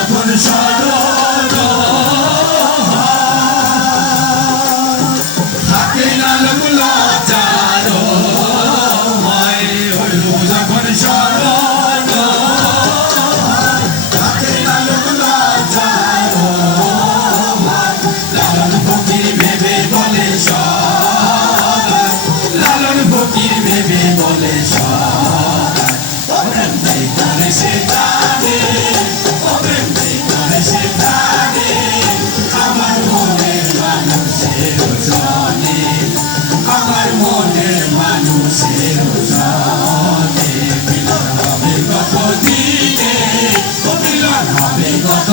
যখন স্মরণ থাকে না লোক লজ্জার হয় যখন স্মরণ থাকে না লোক লজ্জার লালন ফকির ভেবে বলে সদাই লালন ফকির ভেবে বলে সদাই সে জানে সে জানে আমার মনের মানুষের জনে আমার মনের মানুষের জনে মিলন হবে কত দিনে মিলন হবে কত